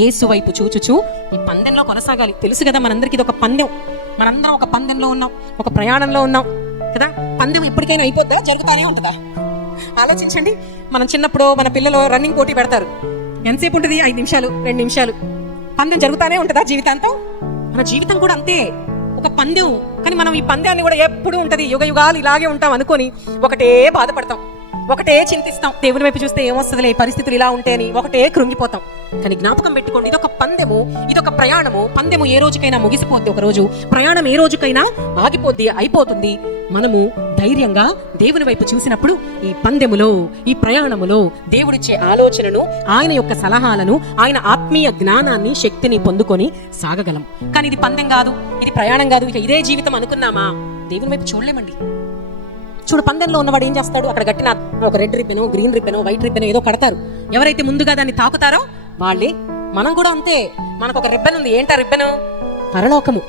యేసు వైపు చూచుచు ఈ పందెంలో కొనసాగాలి. తెలుసు కదా మనందరికీ ఇది ఒక పందెం, మనందరం ఒక పందెంలో ఉన్నాం, ఒక ప్రయాణంలో ఉన్నాం కదా. పందెం ఎప్పటికైనా అయిపోద్దా, జరుగుతానే ఉంటుందా? ఆలోచించండి. మనం చిన్నప్పుడు మన పిల్లలు రన్నింగ్ పోటీ పెడతారు. ఎంతసేపు ఉంటుంది? 5 నిమిషాలు, 2 నిమిషాలు. పందెం జరుగుతానే ఉంటుందా జీవితాంతం? మన జీవితం కూడా అంతే, ఒక పందెం. కానీ మనం ఈ పందెాన్ని కూడా ఎప్పుడు ఉంటది, యుగ యుగాలు ఇలాగే ఉంటాం అనుకొని ఒకటే బాధపడతాం, ఒకటే చింతిస్తాం. దేవుని వైపు చూస్తే ఏమొస్తుందిలే, పరిస్థితులు ఇలా ఉంటే అని ఒకటే కృంగిపోతాం. కానీ జ్ఞాపకం పెట్టుకోండి, ఇదొక పందెము, ఇదొక ప్రయాణము. పందెము ఏ రోజుకైనా ముగిసిపోద్ది, ఒక రోజు ప్రయాణం ఏ రోజుకైనా ఆగిపోద్ది, అయిపోతుంది. మనము ధైర్యంగా దేవుని వైపు చూసినప్పుడు ఈ పందెములో, ఈ ప్రయాణములో దేవుడిచ్చే ఆలోచనను, ఆయన యొక్క సలహాలను, ఆయన ఆత్మీయ జ్ఞానాన్ని, శక్తిని పొందుకొని సాగగలం. కానీ ఇది పందెం కాదు, ఇది ప్రయాణం కాదు, ఇక ఇదే జీవితం అనుకున్నామా, దేవుని వైపు చూడలేమండి. చూడు, పందెంలో ఉన్నవాడు ఏం చేస్తాడు? అక్కడ కట్టిన ఒక రెడ్ రిబ్బెనో, గ్రీన్ రిబ్బెనో, వైట్ రిబ్బెనో ఏదో కడతారు. ఎవరైతే ముందుగా దాన్ని తాకుతారో వాళ్ళే. మనం కూడా అంతే, మనకు ఒక రిబ్బెన్ ఉంది. ఏంటా రిబ్బెను? పరలోకము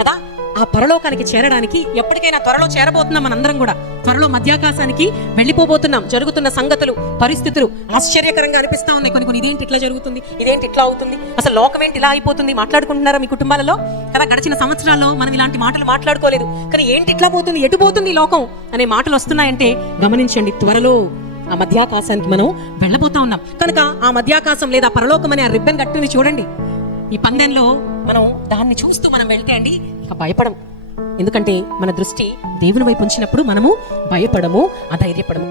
కదా. ఆ పరలోకానికి చేరడానికి ఎప్పటికైనా త్వరలో చేరబోతున్నాం. మనందరం కూడా త్వరలో మధ్యాకాశానికి వెళ్ళిపోబోతున్నాం. జరుగుతున్న సంగతులు, పరిస్థితులు ఆశ్చర్యకరంగా అనిపిస్తా ఉన్నాయి. కొన్ని ఇదేంటి ఇట్లా జరుగుతుంది, ఇదేంటి ఇట్లా అవుతుంది, అసలు లోకం ఏంటి ఇలా అయిపోతుంది. మాట్లాడుకుంటున్నారా మీ కుటుంబాలలో కదా? గడిచిన సంవత్సరాల్లో మనం ఇలాంటి మాటలు మాట్లాడుకోలేదు. కానీ ఏంటి ఇట్లా పోతుంది, ఎటు పోతుంది లోకం అనే మాటలు వస్తున్నాయంటే గమనించండి, త్వరలో ఆ మధ్యాకాశానికి మనం వెళ్ళబోతా ఉన్నాం. కనుక ఆ మధ్యాకాశం లేదా పరలోకం అనే ఆ రిబ్బన్ కట్టింది చూడండి. ఈ పందెంలో మనం దాన్ని చూస్తూ మనం వెళ్తే అండి ఇక భయపడం. ఎందుకంటే మన దృష్టి దేవుని వైపు ఉంచినప్పుడు మనము భయపడము, అధైర్యపడము.